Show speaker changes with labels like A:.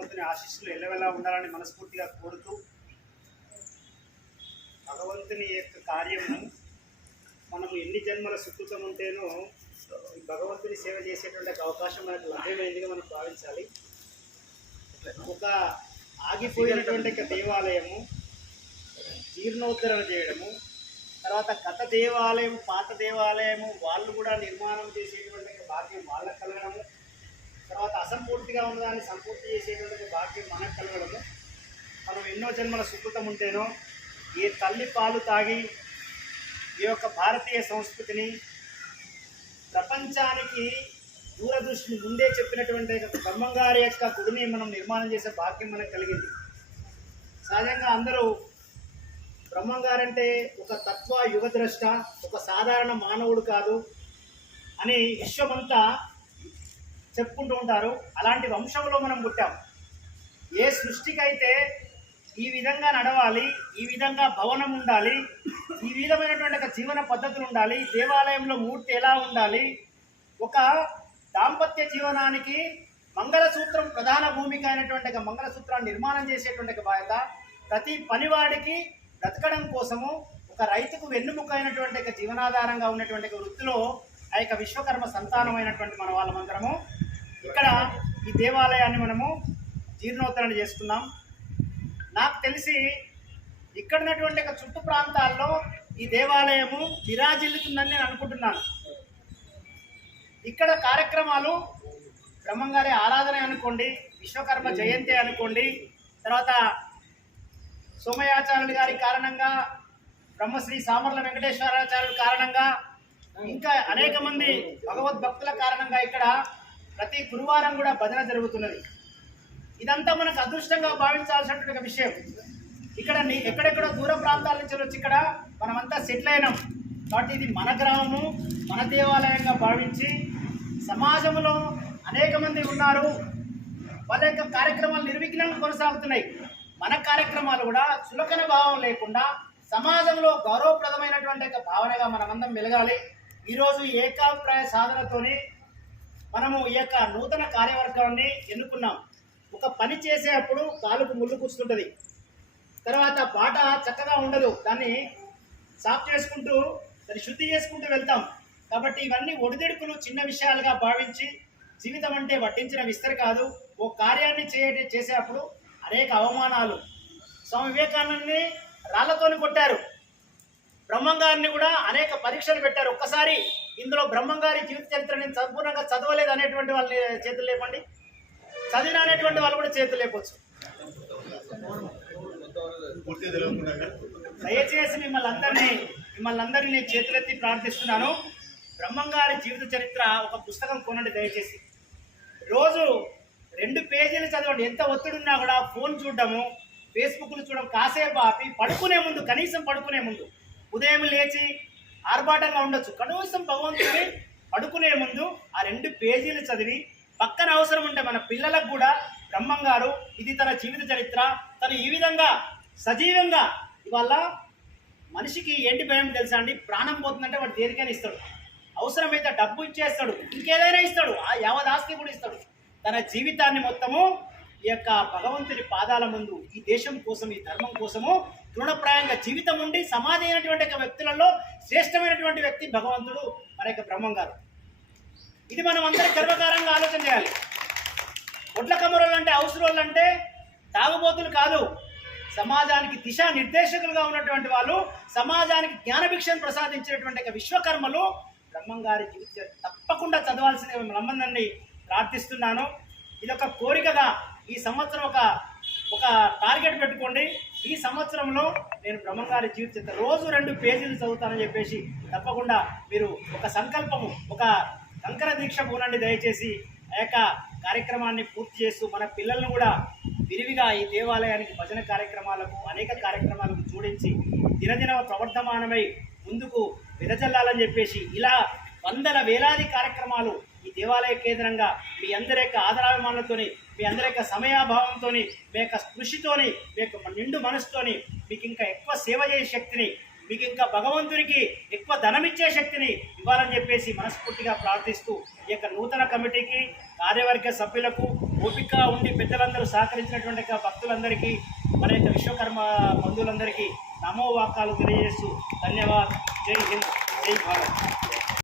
A: భగవంతుని ఆశీస్సులు ఎల్లవెలా ఉండాలని మనస్ఫూర్తిగా కోరుతూ భగవంతుని యొక్క కార్యము మనము ఎన్ని జన్మల సుకృతం ఉంటేనో భగవంతుని సేవ చేసేటువంటి అవకాశం మనకు లభ్యమైందిగా మనం భావించాలి. ఒక ఆగిపోయినటువంటి దేవాలయము జీర్ణోద్ధరణ చేయడము తర్వాత గత దేవాలయం పాత దేవాలయము వాళ్ళు కూడా నిర్మాణం చేసేటువంటి భాగ్యం వాళ్ళకు కలగడము అసంపూర్తిగా ఉన్నదాన్ని సంపూర్తి చేసేటువంటి భాగ్యం మనకు కలగడము. మనం ఎన్నో జన్మల సుకృతం ఉంటేనో ఏ తల్లి పాలు తాగి ఈ యొక్క భారతీయ సంస్కృతిని ప్రపంచానికి దూరదృష్టిని ముందే చెప్పినటువంటి బ్రహ్మంగారి యొక్క గుడిని మనం నిర్మాణం చేసే భాగ్యం మనకు కలిగింది. సహజంగా అందరూ బ్రహ్మంగారంటే ఒక తత్వ యుగద్రష్ట ఒక సాధారణ మానవుడు కాదు అని విశ్వమంతా చెప్పుకుంటూ ఉంటారు. అలాంటి వంశంలో మనం పుట్టాం. ఏ సృష్టికైతే ఈ విధంగా నడవాలి ఈ విధంగా భవనం ఉండాలి ఈ విధమైనటువంటి ఒక జీవన పద్ధతులు ఉండాలి దేవాలయంలో మూర్తి ఎలా ఉండాలి ఒక దాంపత్య జీవనానికి మంగళసూత్రం ప్రధాన భూమిక అయినటువంటి ఒక మంగళసూత్రాన్ని నిర్మాణం చేసేటువంటి ఒక బాధ్యత ప్రతి పనివాడికి బ్రతకడం కోసము ఒక రైతుకు వెన్నుముక అయినటువంటి జీవనాధారంగా ఉన్నటువంటి వృత్తిలో ఆ యొక్క విశ్వకర్మ సంతానమైనటువంటి మన వాళ్ళమందరము ఇక్కడ ఈ దేవాలయాన్ని మనము జీర్ణోద్ధరణ చేసుకున్నాం. నాకు తెలిసి ఇక్కడ ఉన్నటువంటి చుట్టు ప్రాంతాల్లో ఈ దేవాలయము విరాజిల్లుతుందని నేను అనుకుంటున్నాను. ఇక్కడ కార్యక్రమాలు బ్రహ్మంగారి ఆరాధన అనుకోండి విశ్వకర్మ జయంతి అనుకోండి తర్వాత సోమయాచార్యులు గారి కారణంగా బ్రహ్మశ్రీ సామర్ల వెంకటేశ్వరాచార్యుల కారణంగా ఇంకా అనేక మంది భగవద్భక్తుల కారణంగా ఇక్కడ ప్రతి గురువారం కూడా భజన జరుగుతున్నది. ఇదంతా మనకు అదృష్టంగా భావించాల్సినటువంటి ఒక విషయం. ఇక్కడ ఎక్కడెక్కడో దూర ప్రాంతాల నుంచి వచ్చి ఇక్కడ మనమంతా సెటిల్ అయినాం. కాబట్టి ఇది మన గ్రామము మన దేవాలయంగా భావించి సమాజంలో అనేక మంది ఉన్నారు. వాళ్ళ యొక్క కార్యక్రమాలు నిర్విఘ్నంగా కొనసాగుతున్నాయి. మన కార్యక్రమాలు కూడా చులకన భావం లేకుండా సమాజంలో గౌరవప్రదమైనటువంటి భావనగా మనమందరం మెలగాలి. ఈరోజు ఏకాభిప్రాయ సాధనతోని మనము ఈ యొక్క నూతన కార్యవర్గాన్ని ఎన్నుకున్నాం. ఒక పని చేసేటప్పుడు కాలుకు ముళ్ళు కూర్చుంటుంది. తర్వాత పాట చక్కగా ఉండదు. దాన్ని సాఫ్ చేసుకుంటూ దాన్ని శుద్ధి చేసుకుంటూ వెళ్తాం. కాబట్టి ఇవన్నీ ఒడిదుడుకులు చిన్న విషయాలుగా భావించి జీవితం అంటే వడ్డించిన విస్తరి కాదు. ఓ కార్యాన్ని చే చేసేటప్పుడు అనేక అవమానాలు. స్వామి వివేకానందని రాళ్ళతోని కొట్టారు. బ్రహ్మంగారిని కూడా అనేక పరీక్షలు పెట్టారు. ఒక్కసారి ఇందులో బ్రహ్మంగారి జీవిత చరిత్ర నేను సంపూర్ణంగా చదవలేదు అనేటువంటి వాళ్ళని చేతులు లేపండి. చదివిన అనేటువంటి వాళ్ళు కూడా చేతులు లేపొచ్చు. దయచేసి మిమ్మల్ని అందరినీ మిమ్మల్ని అందరినీ నేను చేతులెత్తి ప్రార్థిస్తున్నాను. బ్రహ్మంగారి జీవిత చరిత్ర ఒక పుస్తకం కొనండి దయచేసి. రోజు రెండు పేజీలు చదవండి. ఎంత ఒత్తిడి ఉన్నా కూడా ఫోన్ చూడడము ఫేస్బుక్లు చూడడం కాసేపు ఆపి పడుకునే ముందు కనీసం పడుకునే ముందు ఉదయం లేచి ఆర్భాటంగా ఉండొచ్చు. కనీసం భగవంతుడిని పడుకునే ముందు ఆ రెండు పేజీలు చదివి పక్కన అవసరం ఉంటే మన పిల్లలకు కూడా బ్రహ్మం గారు ఇది తన జీవిత చరిత్ర తను ఈ విధంగా సజీవంగా ఇవాళ మనిషికి ఏంటి భయం తెలుసా అండి? ప్రాణం పోతుందంటే వాడు దేనికైనా ఇస్తాడు. అవసరమైతే డబ్బు ఇచ్చేస్తాడు. ఇంకేదైనా ఇస్తాడు. ఆ యావదాస్తి కూడా ఇస్తాడు. తన జీవితాన్ని మొత్తము ఈ యొక్క భగవంతుని పాదాల ముందు ఈ దేశం కోసం ఈ ధర్మం కోసము తృణప్రాయంగా జీవితం ఉండి సమాధి అయినటువంటి యొక్క వ్యక్తులలో శ్రేష్టమైనటువంటి వ్యక్తి భగవంతుడు మన యొక్క బ్రహ్మం గారు. ఇది మనం అందరం గర్వకారంగా ఆలోచన చేయాలి. ఒడ్ల కమరోళ్ళు అంటే అవసరోళ్ళు అంటే తాగుబోతులు కాదు. సమాజానికి దిశా నిర్దేశకులుగా ఉన్నటువంటి వాళ్ళు సమాజానికి జ్ఞానభిక్షను ప్రసాదించినటువంటి విశ్వకర్మలు బ్రహ్మంగారి జీవిత తప్పకుండా చదవాల్సిన బ్రహ్మనండి ప్రార్థిస్తున్నాను. ఇది ఒక కోరికగా ఈ సంవత్సరం ఒక ఒక టార్గెట్ పెట్టుకోండి. ఈ సంవత్సరంలో నేను బ్రహ్మంగారి జీవిత రోజు రెండు పేజీలు చదువుతానని చెప్పేసి తప్పకుండా మీరు ఒక సంకల్పము ఒక కంకర దీక్ష పూనండి దయచేసి. ఆ యొక్క కార్యక్రమాన్ని పూర్తి చేస్తూ మన పిల్లలను కూడా విరివిగా ఈ దేవాలయానికి భజన కార్యక్రమాలకు అనేక కార్యక్రమాలకు జోడించి దినదిన ప్రవర్ధమానమై ముందుకు విదజల్లాలని చెప్పేసి ఇలా వందల వేలాది కార్యక్రమాలు దేవాలయ కేంద్రంగా మీ అందరి యొక్క ఆదరాభిమానులతోని మీ అందరి యొక్క సమయాభావంతోని మీ యొక్క కృషితోని మీ యొక్క నిండు మనసుతోని మీకు ఇంకా ఎక్కువ సేవ చేసే శక్తిని మీకు ఇంకా భగవంతునికి ఎక్కువ ధనం ఇచ్చే శక్తిని ఇవ్వాలని చెప్పేసి మనస్ఫూర్తిగా ప్రార్థిస్తూ ఈ యొక్క నూతన కమిటీకి కార్యవర్గ సభ్యులకు ఓపిక ఉండి పెద్దలందరూ సహకరించినటువంటి యొక్క భక్తులందరికీ మన యొక్క విశ్వకర్మ బంధువులందరికీ నమో వాకాలు తెలియజేస్తూ ధన్యవాద్. జై హింద్.